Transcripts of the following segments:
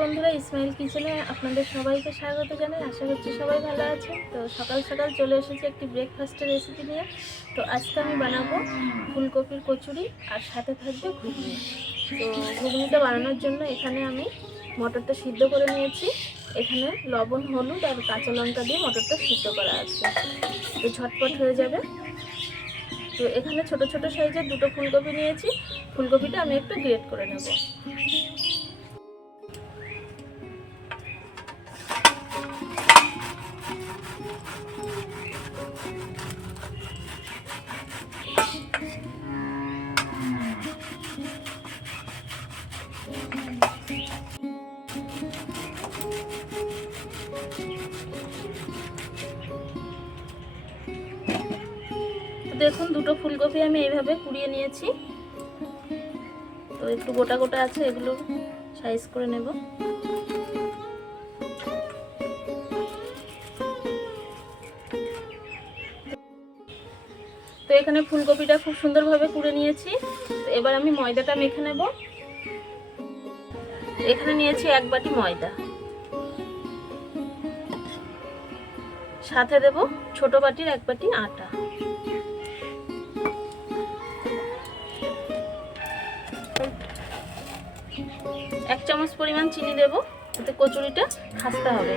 বন্ধুরা, ইসমাইল কিচেনে আপনাদের সবাইকে স্বাগত জানাই। আশা করছি সবাই ভালো আছে তো সকাল সকাল চলে এসেছি একটি ব্রেকফাস্টের রেসিপি নিয়ে। তো আজকে আমি বানাবো ফুলকপির কচুরি আর সাথে থাকবে ঘুগনি। তো ঘুগনিটা বানানোর জন্য এখানে আমি মটরটা সিদ্ধ করে নিয়েছি। এখানে লবণ, হলুদ আর কাঁচা লঙ্কা দিয়ে মটরটা সিদ্ধ করা আছে। তো ঝটপট হয়ে যাবে। তো এখানে ছোট ছোট সাইজের দুটো ফুলকপি নিয়েছি। ফুলকপিটা আমি একটু গ্রেট করে নেব। দেখুন, দুটো ফুলকপি আমি এইভাবে কুড়িয়ে নিয়েছি। তো একটু গোটা গোটা আছে, এগুলো সাইজ করে নেব। তো এখানে ফুলকপিটা খুব সুন্দরভাবে কুড়ে নিয়েছি। এবার আমি ময়দাটা মেখে নেব। এখানে নিয়েছি এক বাটি ময়দা। সাথে দেব ছোট বাটির এক বাটি আটা। এক চামচ পরিমাণ চিনি দেব এতে কচুরিটা খাস্তা হবে।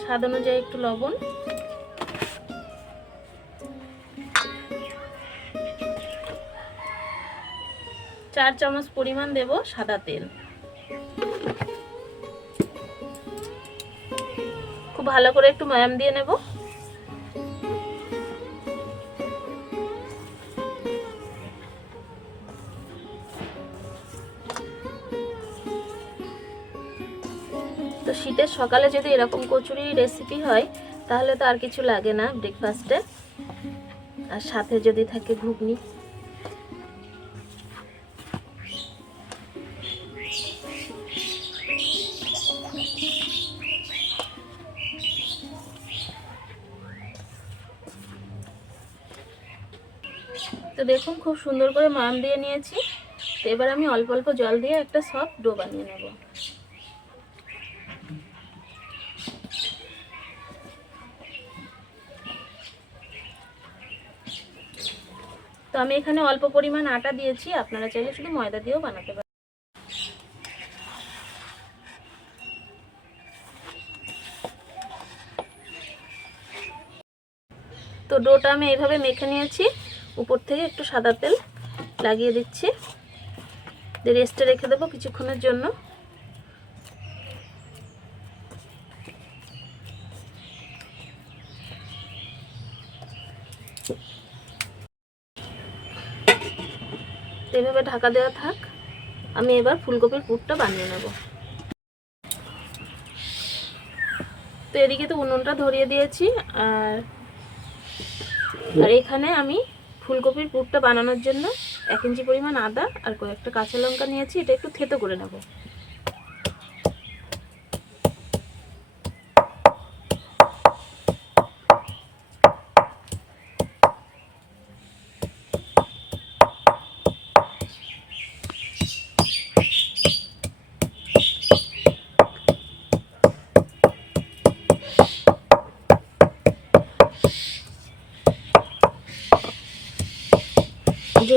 স্বাদ অনুযায়ী একটু লবণ। চার চামচ পরিমাণ দেব সাদা তেল। খুব ভালো করে একটু ময়াম দিয়ে নেব। তো শীতের সকালে যদি এরকম কচুরি রেসিপি হয়, তাহলে তো আর কিছু লাগে না ব্রেকফাস্টে আর সাথে যদি থাকে ঘুগনি। দেখুন খুব সুন্দর করে মান দিয়ে নিয়েছি। তো এবার আমি অল্প অল্প জল দিয়ে একটা সফট ডো বানিয়ে নেব। তো আমি এখানে অল্প পরিমাণ আটা দিয়েছি, আপনারা চাইলে শুধু ময়দা দিয়েও বানাতে পারেন। তো ডোটা আমি এইভাবে মেখে নিয়েছি। উপর থেকে একটু সাদা তেল লাগিয়ে দিচ্ছি। রেস্টে রেখে দেবো কিছুক্ষণের জন্য। এভাবে ঢাকা দেওয়া থাক, আমি এবার ফুলকপির পুরটা বানিয়ে নেব। তো এদিকে তো উনুনটা ধরিয়ে দিয়েছি, আর আর এখানে আমি ফুলকপির পুরটা বানানোর জন্য এক ইঞ্চি পরিমাণ আদা আর কয়েকটা কাঁচা লঙ্কা নিয়েছি, এটা একটু থেতো করে নেব।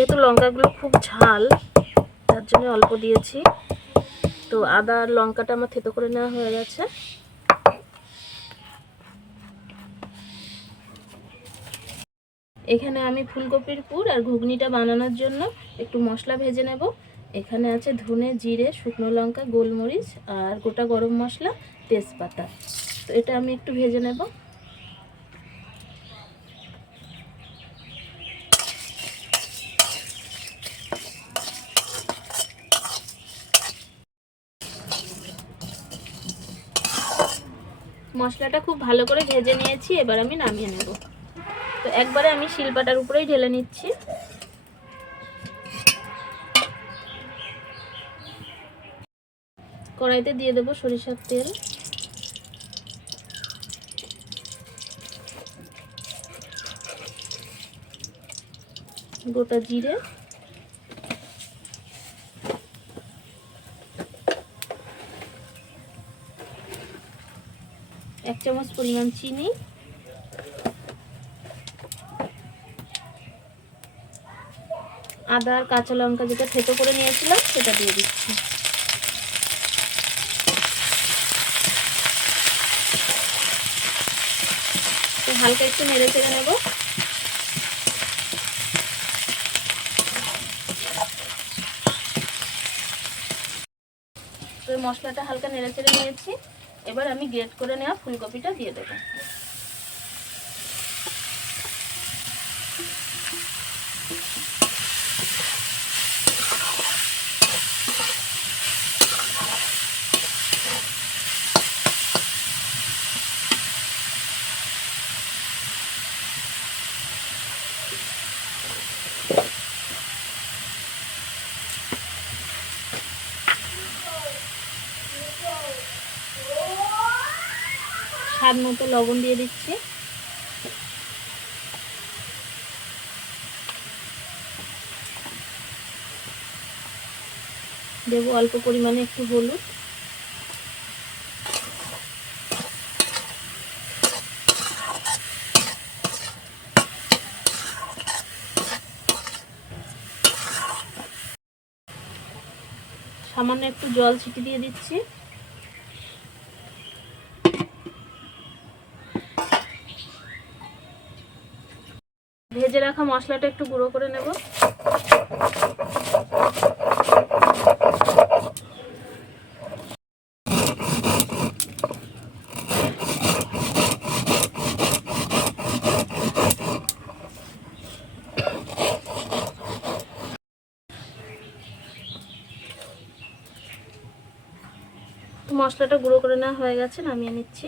যেহেতু লঙ্কাগুলো খুব ঝাল, তার জন্য অল্প দিয়েছি। তো আদা আর লঙ্কাটা আমার থেতো করে নেওয়া হয়ে গেছে। এখানে আমি ফুলকপির পুর আর ঘুগনিটা বানানোর জন্য একটু মশলা ভেজে নেব। এখানে আছে ধনে, জিরে, শুকনো লঙ্কা, গোলমরিচ আর গোটা গরম মশলা, তেজপাতা। তো এটা আমি একটু ভেজে নেব। মশলাটা খুব ভালো করে ভেজে নিয়েছি, এবার আমি নামিয়ে নেব। তো একবারে আমি শিলপাটার উপরেই ঢেলে নিচ্ছি। কড়াইতে দিয়ে দেবো সরিষার তেল। গোটা জিরে। চামচ পরিমাণ চিনি। আদা আর কাঁচা লঙ্কা যেটা থেতো করে নিয়েছিলাম, সেটা দিয়ে দিচ্ছি। হালকা একটু নেড়ে চেড়ে নেব। মশলাটা হালকা নেড়ে চেড়ে নিয়েছি। এবার আমি গ্রেট করে নেওয়া ফুলকপিটা দিয়ে দেবো। স্বাদ মতো লবণ দিয়ে দিচ্ছি। দেবো অল্প পরিমাণে একটু হলুদ। সামান্য একটু জল ছিটি দিয়ে দিচ্ছি। ভেজে রাখা মশলাটা একটু গুঁড়ো করে নেব। মশলাটা গুঁড়ো করে নেওয়া হয়ে গেছে, নামিয়ে নিচ্ছি।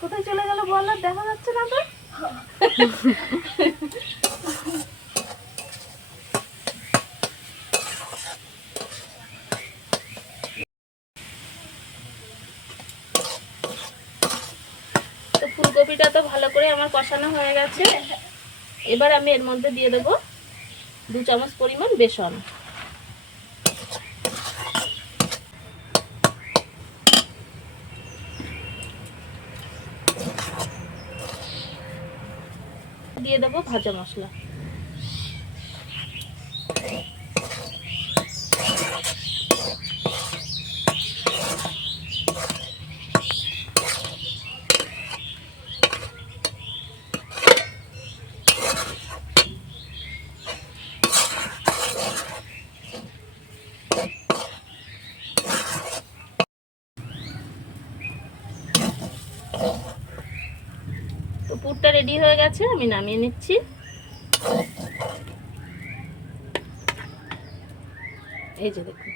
কোথায় চলে গেল বল আর দেখা যাচ্ছে না তো? তো ফুলকপিটা তো ভালো করে আমার কষানো হয়ে গেছে। এবার আমি এর মধ্যে দিয়ে দেবো দু চামচ পরিমাণ বেসন। দিয়ে দেবো ভাজা মশলা তো পুরটা রেডি হয়ে গেছে, আমি নামিয়ে নিচ্ছি। এই যে দেখুন।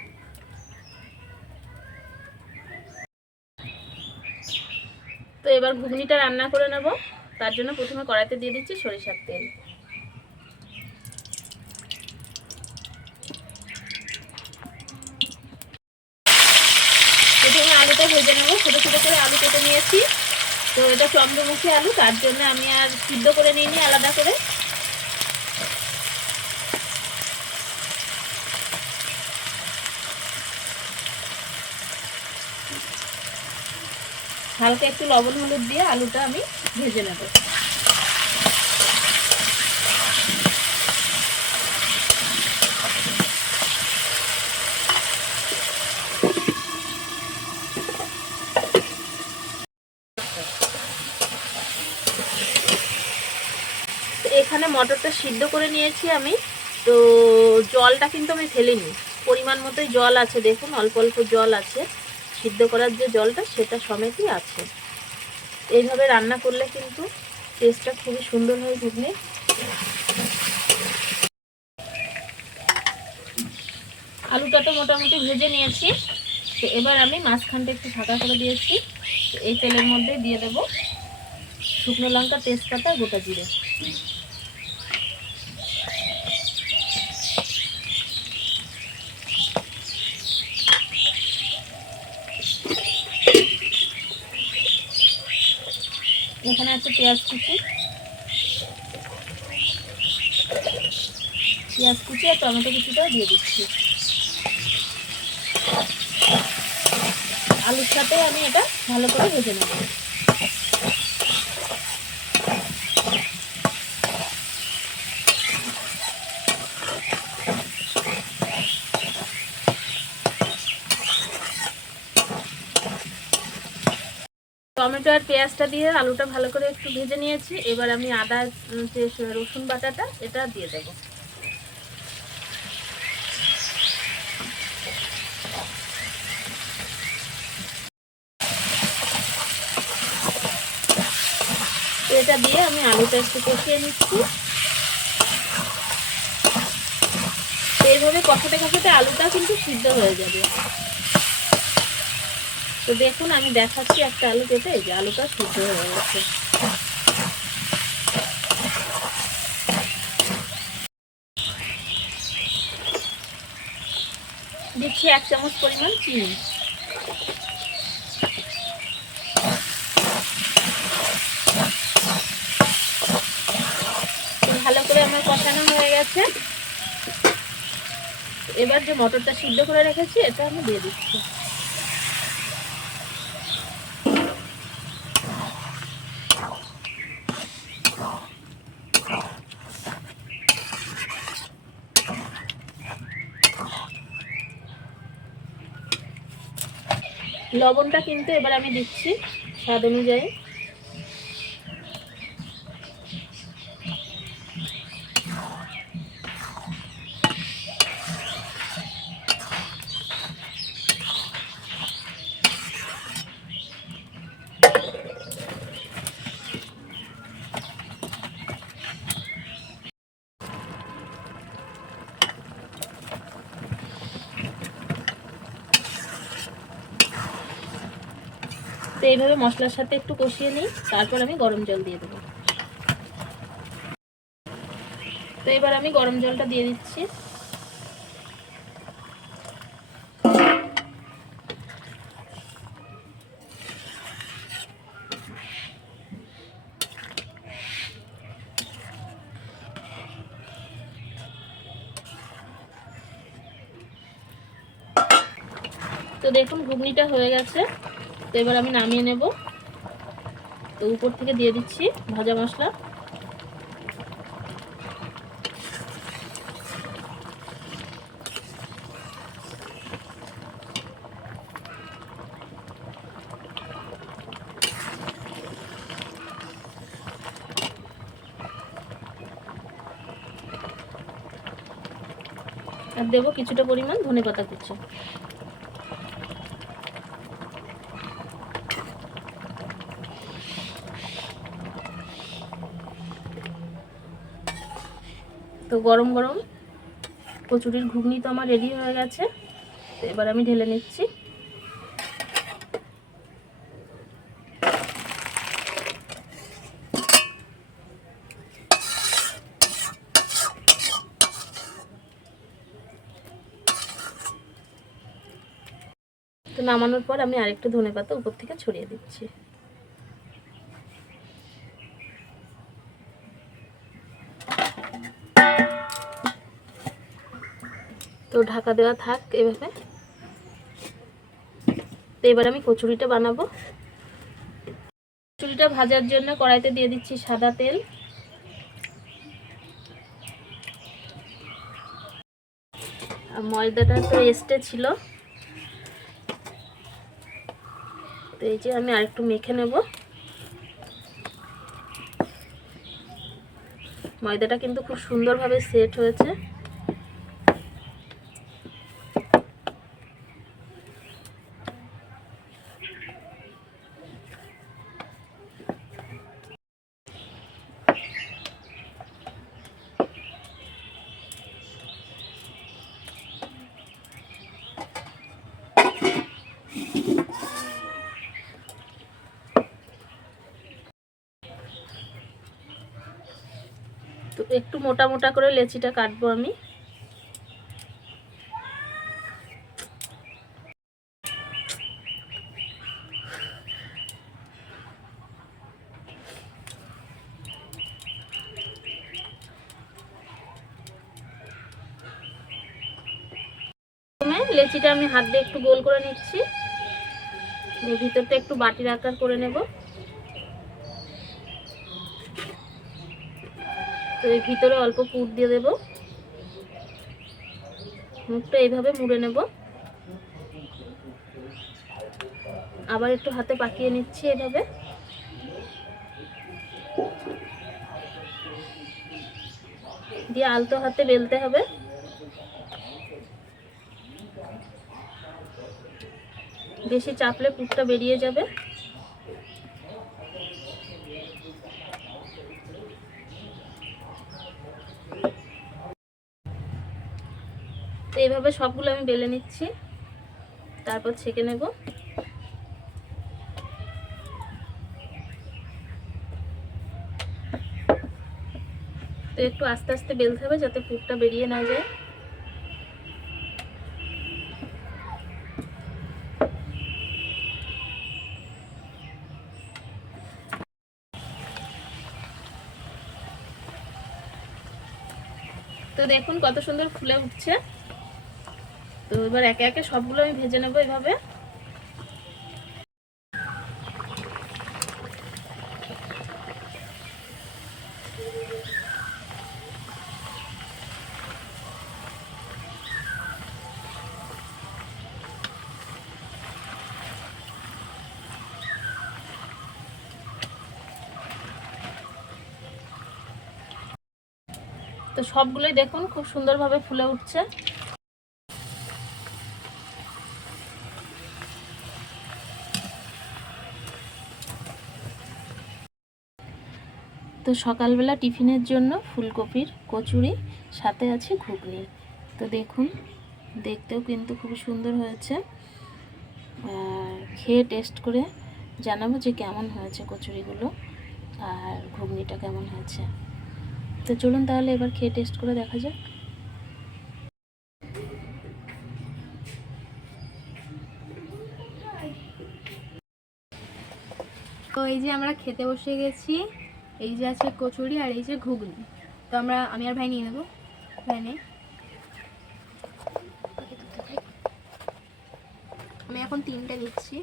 তো এবার ঘুগনিটা রান্না করে নেব। তার জন্য প্রথমে কড়াইতে দিয়ে দিচ্ছি সরিষার তেল। প্রথমে আলুটা ভেজে নেব। ছোটো ছোটো করে আলু কেটে নিয়েছি। তো এটা চন্দ্রমুখী আলু, তার জন্য আমি আর সিদ্ধ করে নিইনি, আলাদা করে। হালকা একটু লবণ হলুদ দিয়ে আলুটা আমি ভেজে নেব এখানে মটরটা সিদ্ধ করে নিয়েছি আমি। তো জলটা কিন্তু আমি ফেলিনি পরিমাণ মতোই জল আছে, দেখুন, অল্প অল্প জল আছে। সিদ্ধ করার যে জলটা, সেটা সমেতই আছে। এইভাবে রান্না করলে কিন্তু টেস্টটা খুবই সুন্দর হয় ঘুগনি। আলুটা তো মোটামুটি ভেজে নিয়েছি। তো এবার আমি মাঝখানটা একটু ফাঁকা করে দিয়েছি। এই তেলের মধ্যে দিয়ে দেব শুকনো লঙ্কা, তেজপাতা, গোটা জিরে। আছে পেঁয়াজ কুচি। পেঁয়াজ কুচি আর টমেটো কুচিটাও দিয়ে দিচ্ছি। আলুর সাথে আমি এটা ভালো করে ভেজে নেব। টমেটো আর পেঁয়াজটা দিয়ে আলুটা ভালো করে একটু ভেজে নিয়েছি। এবার আমি আদা যে রসুন বাটাটা, এটা দিয়ে দেবো। এটা দিয়ে আমি আলুটা একটু কষিয়ে নিচ্ছি। এইভাবে কষাতে কষাতে আলুটা কিন্তু সিদ্ধ হয়ে যাবে। তো দেখুন, আমি দেখাচ্ছি একটা আলু কেটে, এই যে আলুটা সিদ্ধ হয়ে গেছে। দিচ্ছি এক চামচ পরিমাণ চিনি। ভালো করে আমার কষানো হয়ে গেছে। এবার যে মটরটা সিদ্ধ করে রেখেছি, এটা আমি দিয়ে দিচ্ছি। লবণটা কিন্তু এবার আমি দিচ্ছি স্বাদ অনুযায়ী। এইভাবে মশলার সাথে একটু কষিয়ে নিই, তারপর আমি গরম জল দিয়ে দেবো। তো এবার আমি গরম জলটা দিয়ে দিচ্ছি। তো দেখুন, ঘুগনিটা হয়ে গেছে। তো এবার আমি নামিয়ে নেব। তো উপর থেকে দিয়ে দিচ্ছি ভাজা মশলা। আর দেবো কিছুটা পরিমাণ ধনে পাতা কুচি। তো গরম গরম কচুরির ঘুগনি তো আমার রেডি হয়ে গেছে। তো এবার আমি ঢেলে নিচ্ছি। তো নামানোর পর আমি আরেকটু ধনে পাতা উপর থেকে ছড়িয়ে দিচ্ছি। ঢাকা দেওয়া থাক এভাবে। তো এবার আমি কচুরিটা বানাবো। কচুরিটা ভাজার জন্য কড়াইতে দিয়ে দিচ্ছি সাদা তেল। ময়দাটা তো এস্টে ছিল। তো এই যে আমি আরেকটু মেখে নেব। ময়দাটা কিন্তু খুব সুন্দরভাবে সেট হয়েছে। একটু মোটা মোটা করে লেচিটা কাটবো আমি। লেচিটা আমি হাত দিয়ে একটু গোল করে নিচ্ছি। ভিতরটা একটু বাটির আকার করে নেব। তো এর ভিতরে অল্প পুর দিয়ে দেব। মুখটা এইভাবে মুড়ে নেব। আবার একটু হাতে পাকিয়ে নিচ্ছি এভাবে। দিয়ে আলতো হাতে বেলতে হবে। বেশি চাপলে পুরটা বেরিয়ে যাবে। তো এইভাবে সবগুলো আমি বেলে নিচ্ছি। তারপর ছেঁকে নেব। তো একটু আস্তে আস্তে বেলতে হবে যাতে পুরটা বেরিয়ে না যায়। তো দেখুন কত সুন্দর ফুলে উঠছে। তো এবার একে একে সবগুলো আমি ভেজে নেব এভাবে। তো সবগুলোই দেখুন খুব সুন্দরভাবে ফুলে উঠছে। তো সকালবেলা টিফিনের জন্য ফুলকপির কচুরি, সাথে আছে ঘুগনি। তো দেখুন, দেখতেও কিন্তু খুব সুন্দর হয়েছে। আর খেয়ে টেস্ট করে জানাব যে কেমন হয়েছে কচুরিগুলো আর ঘুগনিটা কেমন হয়েছে। তো চলুন তাহলে এবার খেয়ে টেস্ট করে দেখা যাক। তো এই যে আমরা খেতে বসে গেছি। এই যে আছে কচুরি আর এই যে ঘুগনি। তো আমরা আমি আর ভাই নিয়ে নেব। ভ্যানে। আমি এখন তিনটে নিচ্ছি।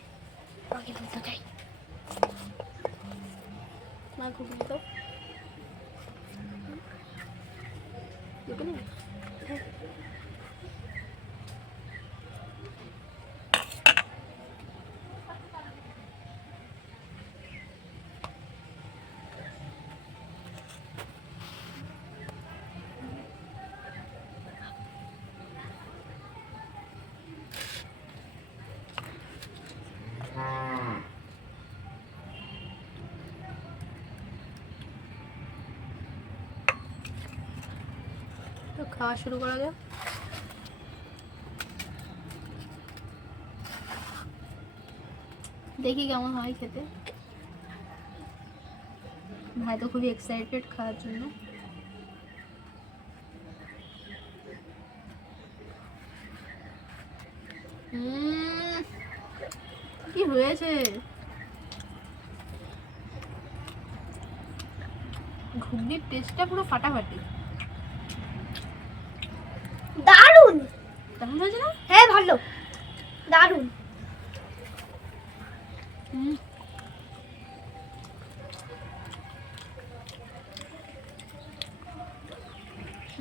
মা ঘুগনি তো হ্যাঁ। তো খাওয়া শুরু করা যাক। দেখি কেমন হয় খেতে। ভাই তো খুবই এক্সাইটেড খাওয়ার জন্য। কি হয়েছে? ঘুগনির টেস্টটা পুরো ফাটাফাটি। কেমন হয়েছে না? হ্যাঁ ভালো। দারুণ হুম।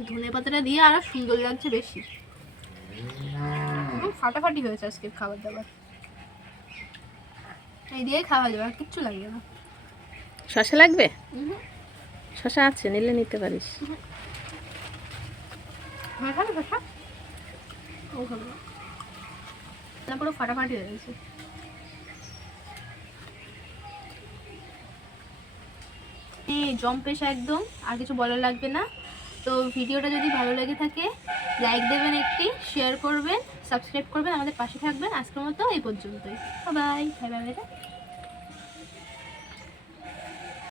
ধনে পাতাটা দিয়ে আরও সুন্দর লাগছে বেশি। ফাটাফাটি হয়েছে আজকের খাবার দাবার। এই দিয়ে খাওয়া যাবে আর কিচ্ছু লাগবে না। শশা লাগবে। শশা আছে নিলে নিতে পারিস। শশা? ও খাবে না। না পুরো ফাটাফাটি হয়ে গেছে। জম্পেশ একদম, আর কিছু বলা লাগবে না। তো ভিডিওটা যদি ভালো লেগে থাকে, লাইক দেবেন একটি, শেয়ার করবেন, সাবস্ক্রাইব করবেন, আমাদের পাশে থাকবেন আজকের মতো এই পর্যন্তই। Bye bye bye bye